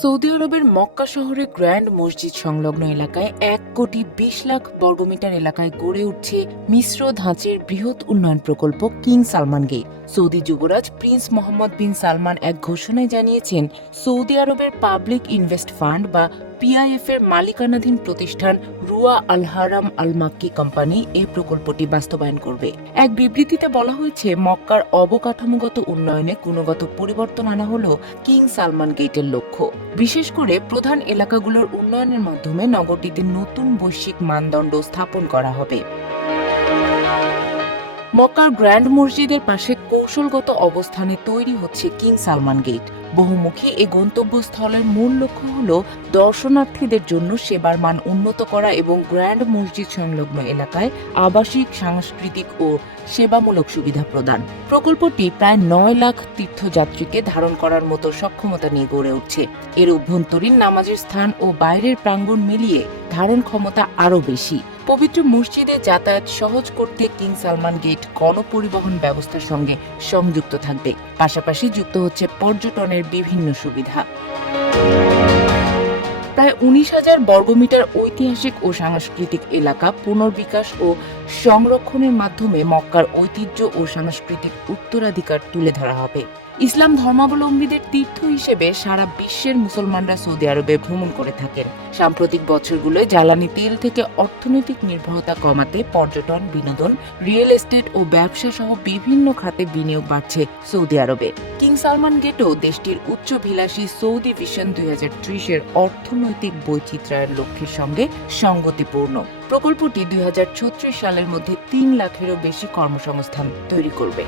Saudi আরবের মক্কা শহরে grand মসজিদ সংলগ্ন এলাকায় এক কোটি বিশ লাখ বর্গমিটার এলাকায় গড়ে উঠছে মিশ্র ধাঁচের বৃহৎ উন্নয়ন প্রকল্প কিং সালমান গেট সৌদি যুবরাজ প্রিন্স মোহাম্মদ বিন সালমান এক ঘোষণায় জানিয়েছেন, সৌদি আরবের পাবলিক ইনভেস্ট ফান্ড বা পিআইএফ এর মালিকানাধীন প্রতিষ্ঠান রুয়া আল হারাম আল মাক্কি কোম্পানি এই প্রকল্পটি বাস্তবায়ন করবে। এক বিবৃতিতে বলা হয়েছে, মক্কার অবকাঠামোগত উন্নয়নে গুণগত পরিবর্তন আনা হল কিং সালমান গেটের লক্ষ্য। বিশেষ করে প্রধান এলাকাগুলোর উন্নয়নের মাধ্যমে নগরটিতে নতুন বৈশ্বিক মানদণ্ড স্থাপন করা হবে। মক্কার গ্র্যান্ড মসজিদের পাশে কৌশলগত অবস্থানে তৈরি হচ্ছে কিং সালমান গেট বহুমুখী এই গন্তব্যস্থলের মূল লক্ষ্য হল দর্শনার্থীদের জন্য সেবার মান উন্নত করা এবং গ্র্যান্ড মসজিদ সংলগ্ন এলাকায় আবাসিক, সাংস্কৃতিক ও সেবামূলক সুবিধা প্রদান। প্রকল্পটি প্রায় নয় লাখ তীর্থযাত্রীকে ধারণ করার মতো সক্ষমতা নিয়ে গড়ে উঠছে। এর অভ্যন্তরীণ নামাজের স্থান ও বাইরের প্রাঙ্গণ মিলিয়ে ধারণ ক্ষমতা আরও বেশি। পবিত্র মসজিদে যাতায়াত সহজ করতে কিং সালমান গেট গণপরিবহন ব্যবস্থার সঙ্গে সংযুক্ত থাকবে। পাশাপাশি যুক্ত হচ্ছে পর্যটনের বিভিন্ন সুবিধা। প্রায় উনিশ হাজার বর্গমিটার ঐতিহাসিক ও সাংস্কৃতিক এলাকা পুনর্বিকাশ ও সংরক্ষণের মাধ্যমে মক্কার ঐতিহ্য ও সাংস্কৃতিক উত্তরাধিকার তুলে ধরা হবে। ইসলাম ধর্মাবলম্বীদের তীর্থ হিসেবে সারা বিশ্বের মুসলমানরা সৌদি আরবে ভ্রমণ করে থাকেন। সাম্প্রতিক বছরগুলোয় জ্বালানি তেল থেকে অর্থনৈতিক নির্ভরতা কমাতে, পর্যটন, বিনোদন, রিয়েল এস্টেট ও ব্যবসা সহ বিভিন্ন খাতে বিনিয়োগ বাড়ছে সৌদি আরবে। কিং সালমান গেটও দেশটির উচ্চভিলাষী সৌদি ভিশন দুই হাজার ত্রিশের অর্থনৈতিক বৈচিত্র্যের লক্ষ্যের সঙ্গে সঙ্গতিপূর্ণ। প্রকল্পটি দুই হাজার ছত্রিশ সালের মধ্যে তিন লাখেরও বেশি কর্মসংস্থান তৈরি করবে।